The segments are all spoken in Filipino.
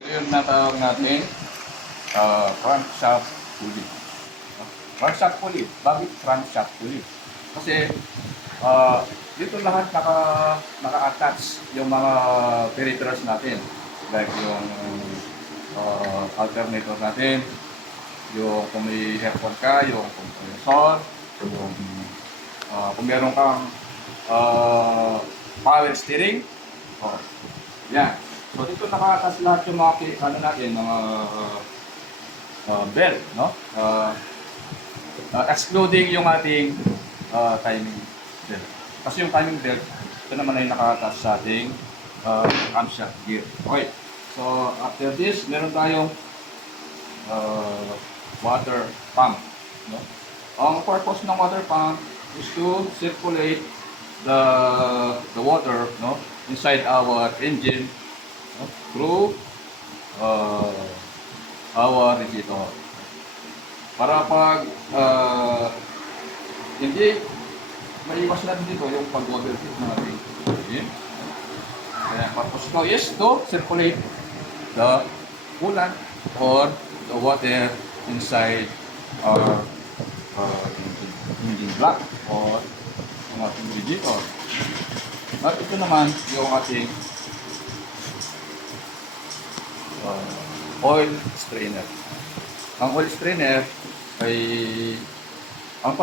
Yung natawag natin, crankshaft pulley. Crankshaft pulley. Bakit crankshaft pulley? Kasi dito lahat naka-attach yung mga peripherals natin. Like yung alternator natin, yung kung may aircon ka, yung compressor, yung kung meron kang power steering, yan. So dito nakatas lahat yung mga ano natin, mga belt, no? Excluding yung ating timing belt. Kasi yung timing belt, ito naman ay nakatas sa ating camshaft gear. Okay. So after this, meron tayong water pump, no? Ang purpose ng water pump is to circulate the water, no, inside our engine, no, through our radiator. Para pag hindi maiwas natin dito yung pag-overheat ng ating engine. Kaya purpose ko is to circulate the coolant or the water inside our engine block or ang ating radiator. At ito naman yung ating oil strainer. Ang oil strainer ay ang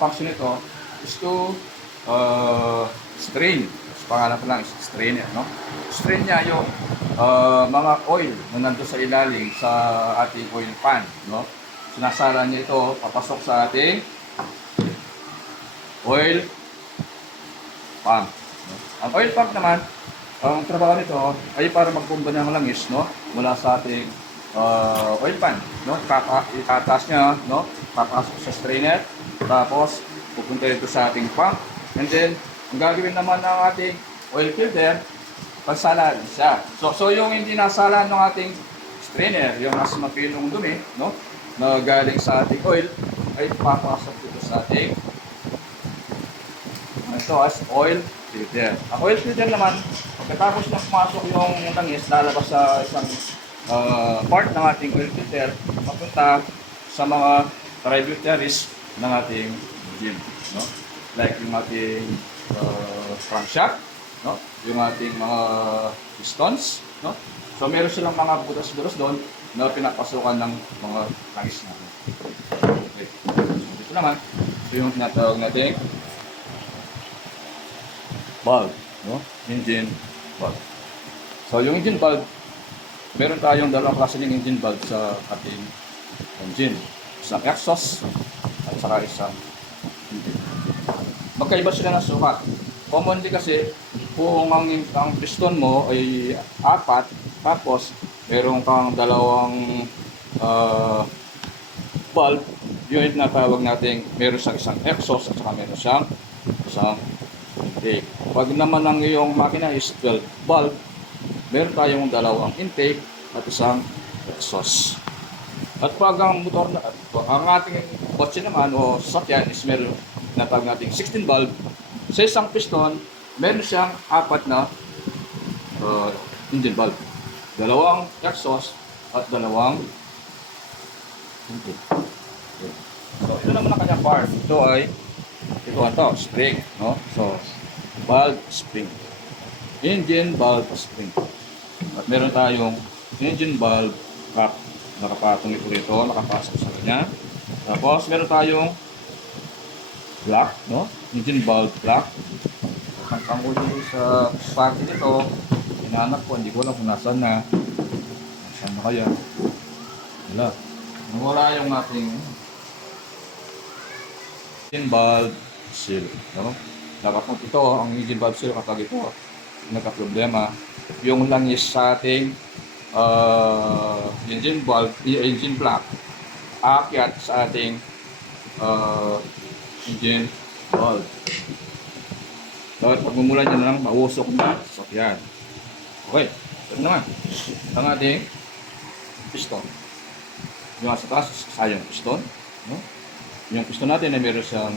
function nito is to strain. Pangalan ko lang is strainer, no? Strain niya yung mga oil na nandun sa ilalim sa ating oil pan, no? Sinasala niya ito papasok sa ating oil pump. No? Ang oil pump naman, ang trabaho nito ay para magbomba ng langis, no, mula sa ating oil pan, no? Itataas niya, no, papasok sa strainer, tapos pupunta ito sa ating pump, and then ang gagawin naman ng ating oil filter, pagsalaan siya. So yung hindi nasalaan ng ating strainer, yung mas mapilong dumi, no, na galing sa ating oil, ay papasok dito sa ating ito as oil filter. Ang oil filter naman, pagkatapos na pumasok yung langis, lalabas sa isang part ng ating oil filter, mapunta sa mga tributaries ng ating engine, no? Like yung ating crankshaft, no? Yung ating mga pistons, no? So meron silang mga butas-butas doon na pinapasukan ng mga langis natin. Okay. So dito naman, ito yung tinatawag natin valve, no? Engine valve. So yung engine valve, meron tayong dalawang klase ng engine valve sa ating engine. Isang exhaust at saka isang engine. Magkaiba sila ng sukat. Commonly kasi, kung ang piston mo ay 4, tapos meron kang dalawang valve, yun na tawag natin, meron siyang isang exhaust at saka meron siyang isang intake. Pag naman ang iyong makina is 12 valve, meron tayong dalawang intake at isang exhaust. At pag ang motor na, ang ating kotse naman o sasakyan is meron na tawag nating 16 valve, sa isang piston, meron siyang 4 na engine valve. Dalawang exhaust at dalawang intake. So, ito naman ang kanyang part. Ito ay spring, no? So, valve spring. Engine valve spring. At meron tayong engine valve cap. Nakapatong ito rito, nakapasok sa kanya. Tapos, meron tayong block, no? Engine valve block. Ang panghuli sa parte nito, hinahanap ko, hindi ko alam kung nasaan na. Nasaan na kaya? Wala. Nawala yung ating engine valve seal, no? Dapat mo ito, ang engine valve seal kapag ito nagka-problema, yung langis sa ating engine valve, engine block, aakyat sa ating engine valve. Dapat pagmumulan niya na lang mausok na sasakyan. Okay, ito naman ang ating piston. Yung sa taas, sayang piston, no? Yung piston natin ay meron siyang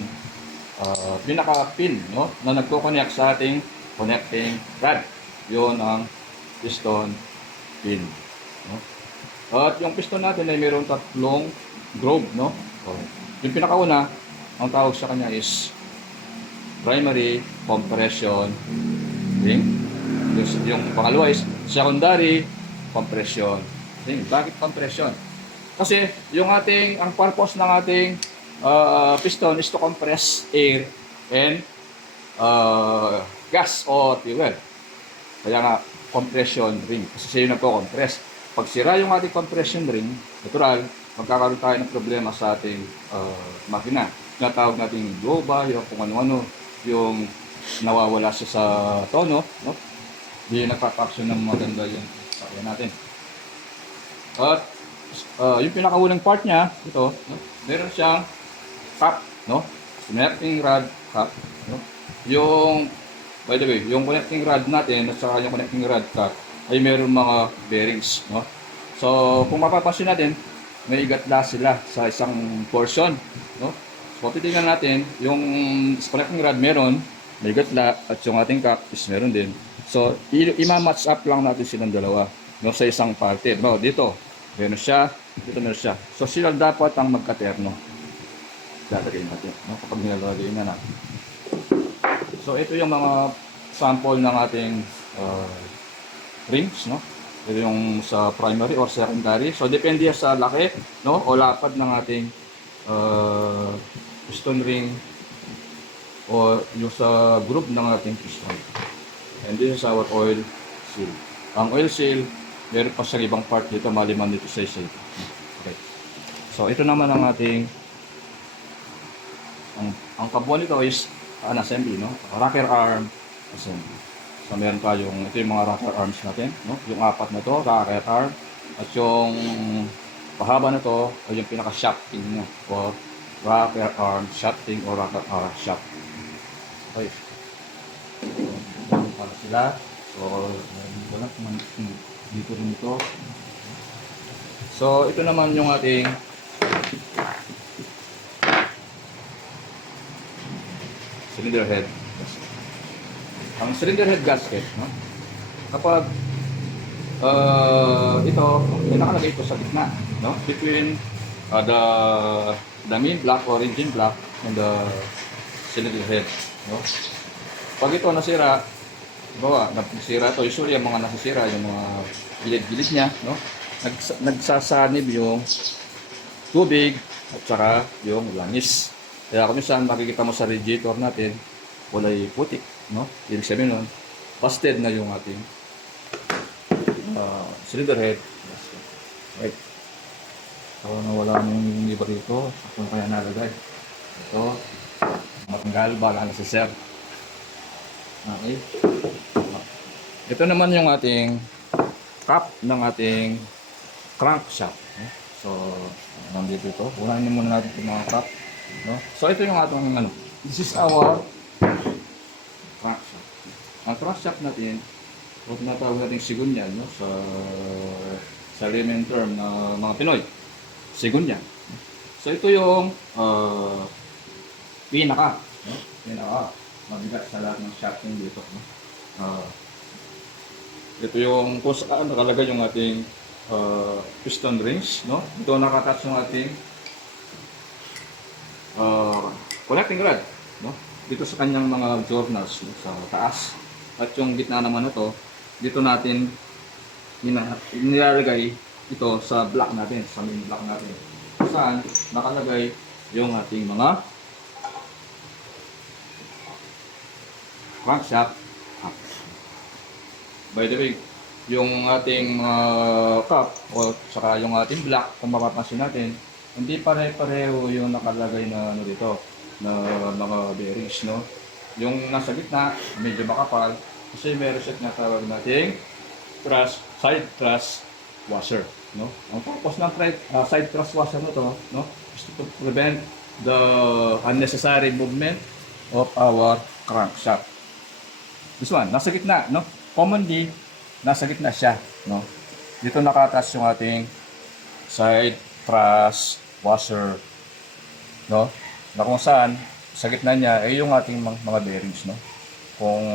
pinaka-pin, no, na nagko-connect sa ating connecting rod. Yun ang piston pin. no? At yung piston natin ay mayroong tatlong groove, no? So, yung pinakauna, ang tawag sa kanya is primary compression ring. Yung pangalawa is secondary compression ring. Bakit compression? Kasi ang purpose ng ating piston is to compress air and gas o fuel. Kaya nga, compression ring. Kasi siya yung nagko-compress. Pag sira yung ating compression ring, natural, magkakaroon tayo ng problema sa ating makina. Tinatawag natin blow ba, yung kung ano-ano, yung nawawala siya sa tono, no? Hindi nagpa-function ng maganda yung sakyan natin. At yung pinakaunang part niya, ito, no? Meron siyang cap, no? Connecting rod cap, no? By the way, yung connecting rod natin at saka yung connecting rod cap ay meron mga bearings, no? So, kung mapapansin natin, may gatla sila sa isang portion, no? So, titingnan natin, yung connecting rod meron, may gatla, at yung ating cap is meron din. So, i-match up lang natin silang dalawa, no? Sa isang parte. Diba? Dito, meron siya, dito meron siya. So, sila dapat ang magkaterno. Lalagay natin, no? Kapag nilalagay na natin. So, ito yung mga sample ng ating rings, no? Ito yung sa primary or secondary. So, depende sa laki, no? O lapad ng ating piston ring o yung sa group ng ating piston. And this is our oil seal. Ang oil seal, meron pa sa ibang part dito, maliman dito sa isa. Okay. So, ito naman ang ating ang kabuuan nito is an assembly, no? Rocker arm assembly. So, meron tayong, ito yung mga rocker arms natin, no? Yung apat na to, rocker arm. At yung pahaba na to, ay yung pinaka-shafting niya. O rocker arm shafting o rocker arm shaft. Okay. So, para sila. So, dito lang, dito rin ito. So, ito naman yung ating cylinder head. Ang cylinder head gasket, no? Kapag ito, nakalagay ito sa gitna, no? Between the main block or engine block and the cylinder head, no? Pag ito nasira, bawa, nasira ito, usually yung mga nasisira, yung mga gilid-gilid niya, no? Nagsasanib yung tubig at saka yung langis. Kaya kung saan makikita mo sa radiator natin, kulay putik, no? Ibig sabihin nun, busted na yung ating cylinder head. Right. So, nawala na yung liver dito. Kung kaya nalagay. Ito, matanggal, bala na si sir. Okay. Ito naman yung ating cap ng ating crankshaft. So, nandito ito. Unahin muna natin itong mga cap. No? So, ito yung ating this is our crankshaft. Ang crankshaft natin, o tinatawag natin sigunyan, no? Sa layman term na mga Pinoy. Sigunyan. So, ito yung pinaka. No? Pinaka. Mabigat sa lahat ng shafting dito. No? Ito yung kung saan nakalagay yung ating piston rings. No? Ito nakatouch yung ating connecting rod, no? Dito sa kanyang mga journals, no? Sa taas. At yung gitna naman na to, dito natin nilalagay ito sa block natin, sa main block natin. Saan nakalagay yung ating mga crankshaft. By the way, yung ating cap o saka yung ating block, kung mapapansin natin, hindi pare-pareho yung nakalagay na dito na mga bearings, no? Yung nasa gitna, medyo makapal kasi meron siya tinatawag nating side thrust washer, no? Ang purpose ng side thrust washer na to, no, is to prevent the unnecessary movement of our crankshaft. This one, nasa gitna, no? Commonly, nasa gitna siya, no? Dito nakatas yung ating side thrust washer, no? Na kung saan sa gitna niya ay yung ating mga bearings, no? Kung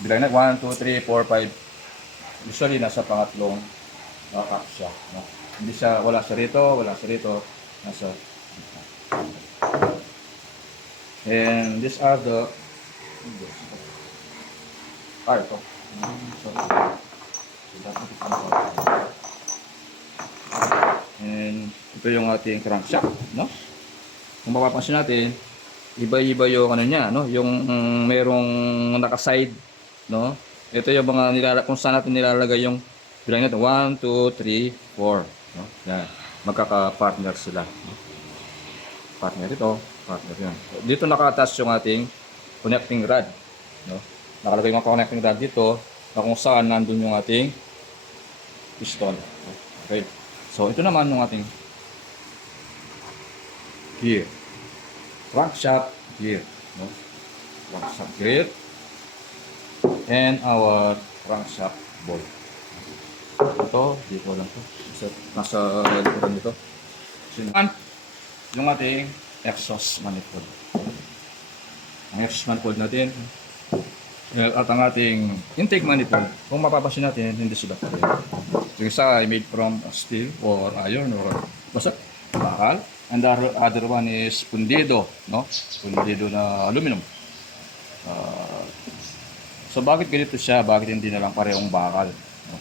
bilang na 1, 2, 3, 4, 5, usually nasa pangatlong Nakakat siya. No? Hindi siya, wala siya rito, wala siya rito. Nasa. And these are the ito. Sorry. So, dapat ito ang and ito yung ating crankshaft, no? Kung mapapansin natin, iba-iba yung ano niya, no? Yung merong naka-side, no? Ito yung mga kung saan natin nilalagay yung bilang natin 1 2 3 4, no? Yan. Magkaka-partner sila. No? Partner ito, partner 'yan. Dito naka-attach yung ating connecting rod, no? Nakalagay yung connecting rod dito na kung saan nandun yung ating piston. Okay. So, ito naman yung ating gear. Crankshaft gear. No? Crankshaft gear. And our crankshaft ball. Ito, dito lang to. Nasa likuran dito. Yung ating exhaust manifold. Ang exhaust manifold natin. At ang ating intake manifold, kung mapapansin natin, hindi sila pareho. Yung isa ay made from steel or iron or basta bakal. And the other one is pundido, no? Pundido na aluminum. So bakit ganito siya? Bakit hindi na lang parehong bakal? No?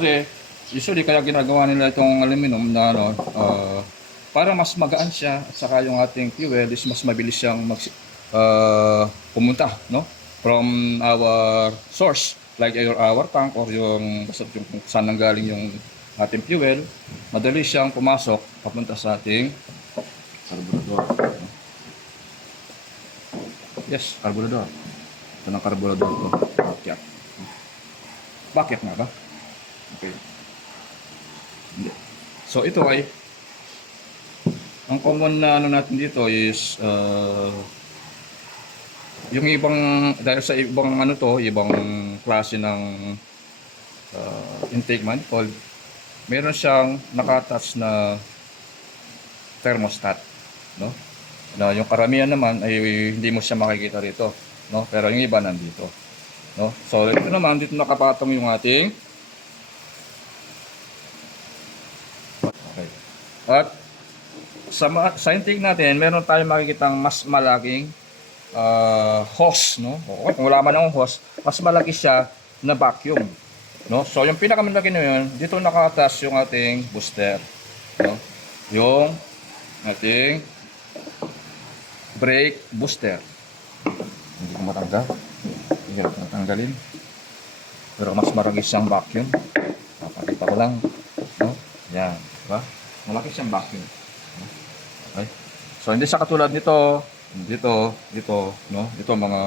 Kasi usually kaya ginagawa nila itong aluminum na para mas magaan siya at saka yung ating fuel is mas mabilis siyang pumunta, no? From our source like our tank or yung kung saan nanggaling yung ating fuel, madali siyang pumasok papunta sa ating carburetor. Yes, carburetor. Ito ng carburetor ko. Bakit? Bakit nga ba? Okay. So ito ay ang common na ano natin dito is yung ibang, dahil sa ibang ano to, ibang klase ng intake manifold, meron siyang naka-attach na thermostat, no? Na yung karamihan naman ay hindi mo siya makikita rito, no? Pero yung iba nandito, no? So ito naman, dito nakapatong yung ating okay. At sa intake natin, meron tayong makikitang mas malaking hose, no? Okay, kung wala man ang hose, mas malaki siya na vacuum, no? So yung pinakamalaki na yun, dito naka-attach yung ating booster, no? Yung ating brake booster. Hindi ko matanggal. Hindi ko matanggalin. Pero mas malaki siyang vacuum. Papakita ko lang, no? Yan, diba? Malaki siyang vacuum. Okay? So hindi siya katulad nito. Dito, no? Ito mga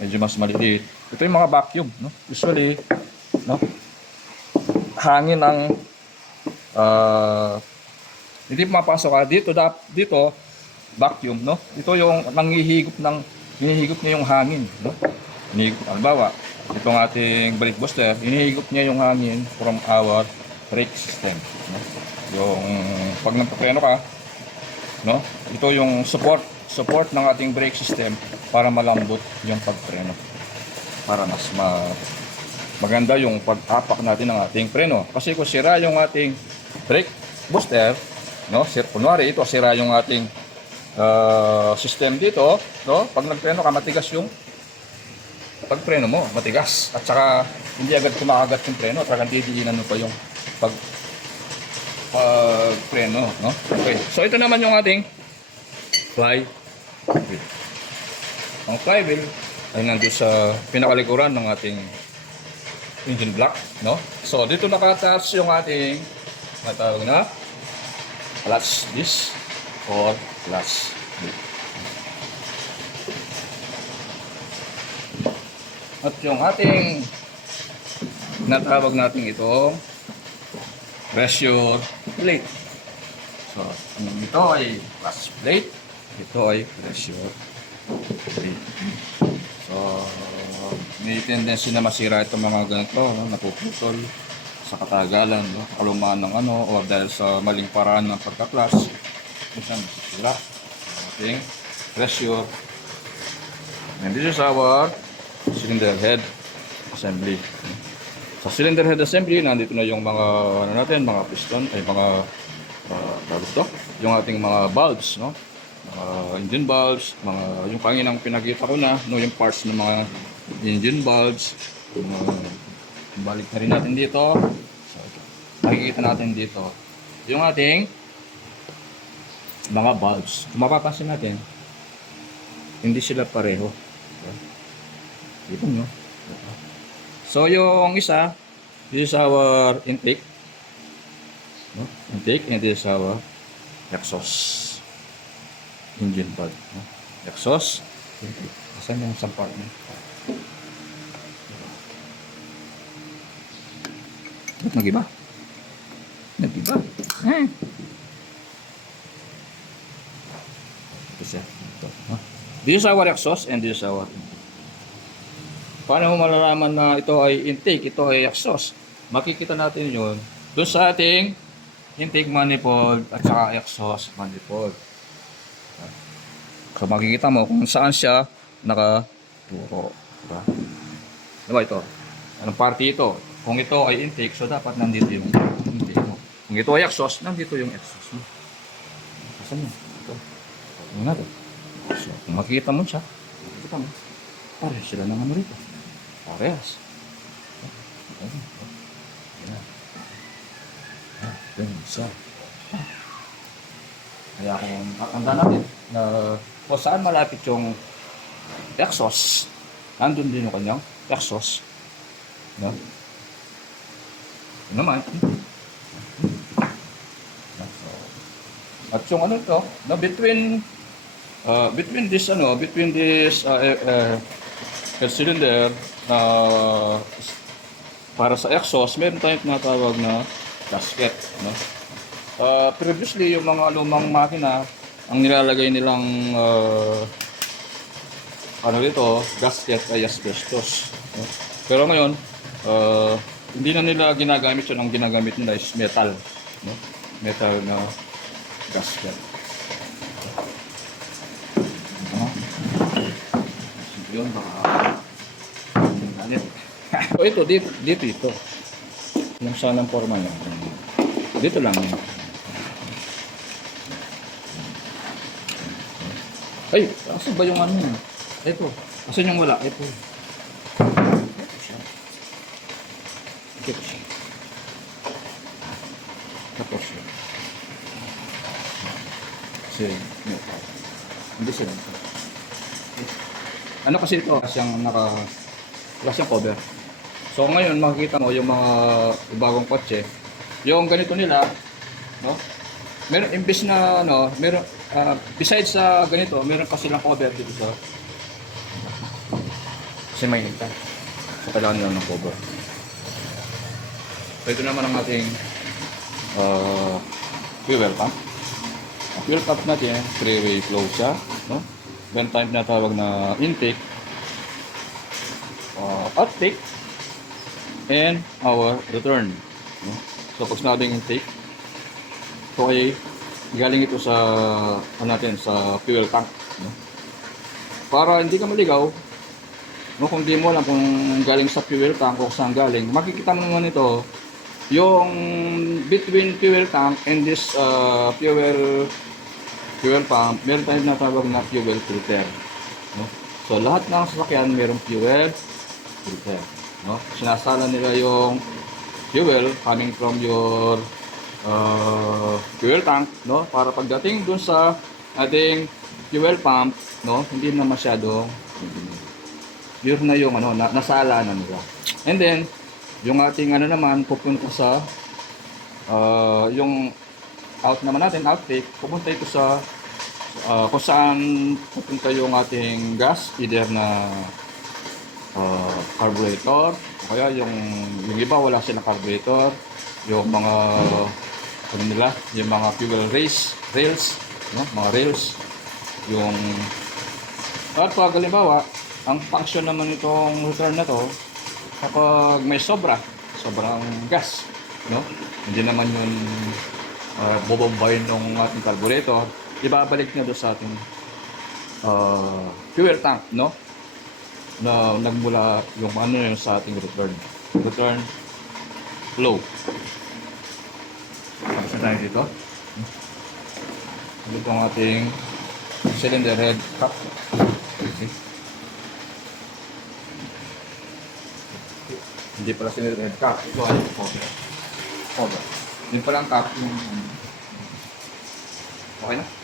medyo mas maliit. Ito yung mga vacuum, no? Usually, no? Hangin ang hindi mapasok dito vacuum, no? Ito yung hinihigop niya yung hangin, no? Hinihigop, halimbawa, itong ating brake booster, hinihigop niya yung hangin from our brake system, no? Yung pag nagpapreno ka, no? Ito yung support ng ating brake system para malambot yung pagpreno. Para mas maganda yung pag-apak natin ng ating preno. Kasi kung sira yung ating brake booster, no? Kunwari ito sira yung ating system dito, no? Pag nagpreno ka, matigas yung pagpreno mo, matigas. At saka hindi agad kumakagat yung preno, at didiinan mo pa yung pagpreno, no? Okay. So ito naman yung ating flywheel. Ang flywheel ay nandun sa pinakalikuran ng ating engine block, no? So dito naka-attach yung ating matawag na clutch disc or clutch disc. At yung ating natawag natin itong pressure plate. So ito ay clutch plate. Ito ay pressure plate. So, may tendency na masira itong mga ganito, no? Napuputol sa katagalan, no? Kalumaan ng o dahil sa maling paraan ng pagka-clutch. Minsan masira ating pressure. And this is our cylinder head assembly. Sa cylinder head assembly, nandito na yung mga ano natin, mga piston, ay mga to, yung ating mga valves, no? Mga engine valves, mga yung kanginang pinakita ko na, no, yung parts ng mga engine valves. Balik na rin natin dito. So, makikita natin dito yung ating mga valves. Kung mapapansin natin, hindi sila pareho. Dito, no? So, yung isa, this is our intake. No? Intake, and this is our exhaust. Engine valve. No? Exhaust. Intake. Asan yung isang part niya? Ba't nag-iba? Nag-iba? Ito siya. Ito. No? This is our exhaust, and this is our intake. Paano mo malalaman na ito ay intake, ito ay exhaust? Makikita natin yun doon sa ating intake manifold at saka exhaust manifold. So makikita mo kung saan siya nakaturo. Diba? Diba ito? Anong party ito? Kung ito ay intake, so dapat nandito yung intake mo. Kung ito ay exhaust, nandito yung exhaust mo. Saan yun? Ito. Ito natin. So kung makikita mo siya, makikita mo. Parehas sila ng ano rito. Parehas. Isa. Kaya kung kakanda natin na kung saan malapit yung exhaust, nandun din yung kanyang exhaust. No? Ito naman. At yung ano ito, no, between this cylinder para sa exhaust, meron tayong tinatawag na gasket, no? Previously, yung mga lumang makina, ang nilalagay nilang gasket ay asbestos, no? Pero ngayon, hindi na nila ginagamit yun. Ang ginagamit nila is metal, no? Metal na gasket. Yun, baka galit. So ito, dito ito. Yung sanang forma niya. Dito lang yun. Ay, asan ba yung ano yun? Ito. Asan yung wala? Ito. Ito siya. Tapos siya. Kasi, hindi sila. Ano kasi ito? Siyang cover. So ngayon makikita mo yung mga bagong kotse, yung ganito nila, no? Meron imbis na meron besides sa ganito, meron pa silang cover dito sa kasi may nita. So kailangan nila ng cover. So ito naman ang ating fuel pump. Ang fuel pump natin, three-way flow siya, no? Then time na tawag na intake, outtake, and our return. No? So pag sinabing intake, so ay galing ito sa sa fuel tank. No? Para hindi ka maligaw, no, kung di mo alam kung galing sa fuel tank o saan galing, makikita mo naman ito, yung between fuel tank and this fuel pump, meron tayong natawag na fuel filter. No? So lahat ng sasakyan merong fuel filter. No? Sinasala nila yung fuel coming from your fuel tank, no? Para pagdating dun sa ating fuel pump, no, hindi na masyado pure na yung nasala na nila. And then yung ating naman pupunta sa yung out naman natin, outtake, pupunta ito sa kung saan pupunta yung ating gas, either na carburetor, o kaya yung iba wala silang carburetor, yung mga yung mga fuel rails, no? Mga rails, yung at pag halimbawa, ang function naman itong return na to, kapag may sobrang gas, no? Hindi naman yun bobombayin ng ating carburetor, ibabalik na doon sa ating fuel tank, no? Na nagmula yung yung sa ating return flow. Tapos na tayo dito. Dito ang ating cylinder head cap. Okay. Hindi pala cylinder head cap. Ito ay cover. Cover. Hindi pala ang cap. Okay na?